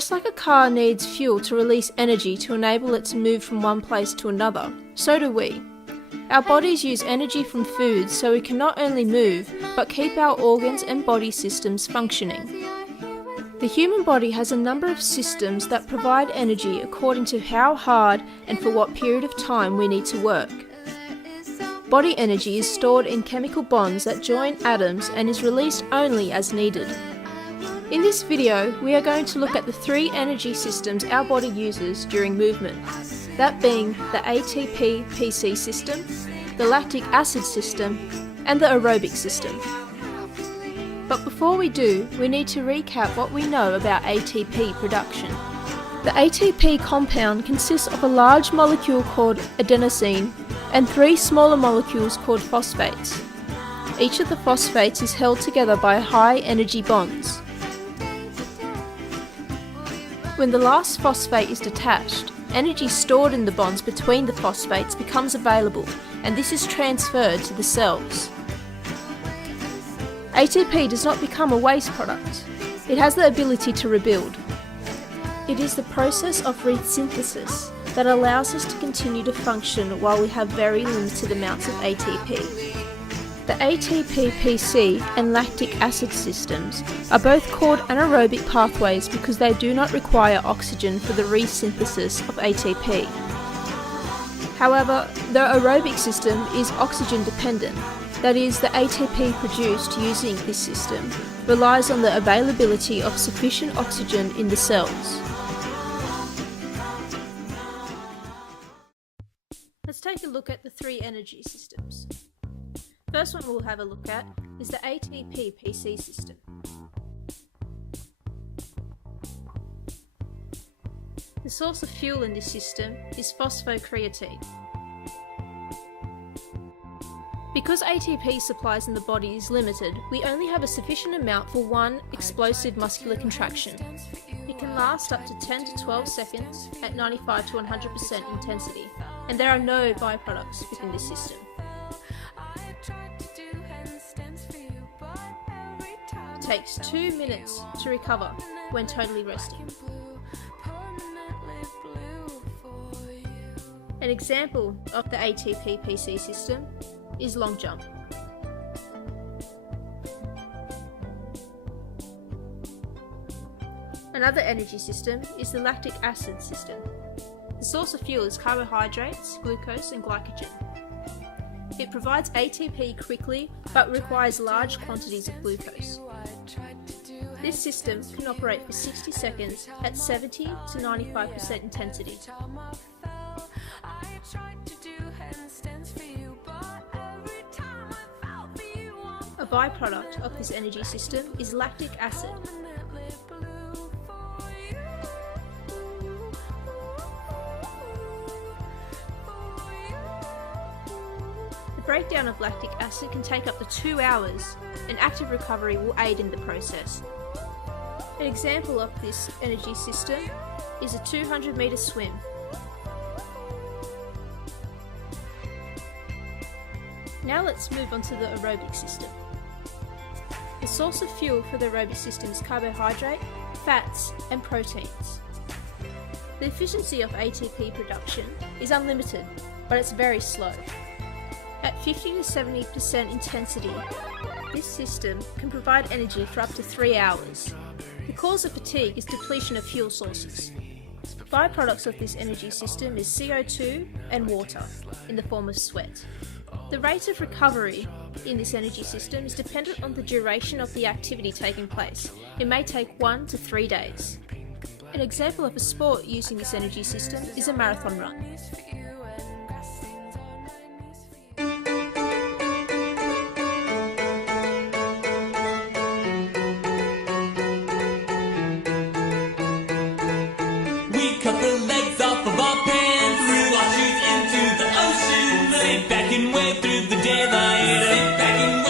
Just like a car needs fuel to release energy to enable it to move from one place to another, so do we. Our bodies use energy from food so we can not only move, but keep our organs and body systems functioning. The human body has a number of systems that provide energy according to how hard and for what period of time we need to work. Body energy is stored in chemical bonds that join atoms and is released only as needed. In this video, we are going to look at the three energy systems our body uses during movement, that being the ATP-PC system, the lactic acid system, and the aerobic system. But before we do, we need to recap what we know about ATP production. The ATP compound consists of a large molecule called adenosine and three smaller molecules called phosphates. Each of the phosphates is held together by high energy bonds. When the last phosphate is detached, energy stored in the bonds between the phosphates becomes available, and this is transferred to the cells. ATP does not become a waste product. It has the ability to rebuild. It is the process of resynthesis that allows us to continue to function while we have very limited amounts of ATP. The ATP-PC and lactic acid systems are both called anaerobic pathways because they do not require oxygen for the resynthesis of ATP. However, the aerobic system is oxygen dependent. That is, the ATP produced using this system relies on the availability of sufficient oxygen in the cells. Let's take a look at the three energy systems. First one we'll have a look at is the ATP-PC system. The source of fuel in this system is phosphocreatine. Because ATP supplies in the body is limited, we only have a sufficient amount for one explosive muscular contraction. It can last up to 10 to 12 seconds at 95 to 100% intensity, and there are no byproducts within this system. It takes 2 minutes to recover when totally resting. An example of the ATP-PC system is long jump. Another energy system is the lactic acid system. The source of fuel is carbohydrates, glucose and glycogen. It provides ATP quickly but requires large quantities of glucose. This system can operate for 60 seconds at 70 to 95% intensity. A byproduct of this energy system is lactic acid. The breakdown of lactic acid can take up to 2 hours, and active recovery will aid in the process. An example of this energy system is a 200-metre swim. Now let's move on to the aerobic system. The source of fuel for the aerobic system is carbohydrate, fats and proteins. The efficiency of ATP production is unlimited, but it's very slow. At 50 to 70% intensity, this system can provide energy for up to 3 hours. The cause of fatigue is depletion of fuel sources. Byproducts of this energy system is CO2 and water in the form of sweat. The rate of recovery in this energy system is dependent on the duration of the activity taking place. It may take 1 to 3 days. An example of a sport using this energy system is a marathon run. We cut the legs off of our pants, threw our shoes into the ocean, sit back and wait through the daylight, sit back and wait.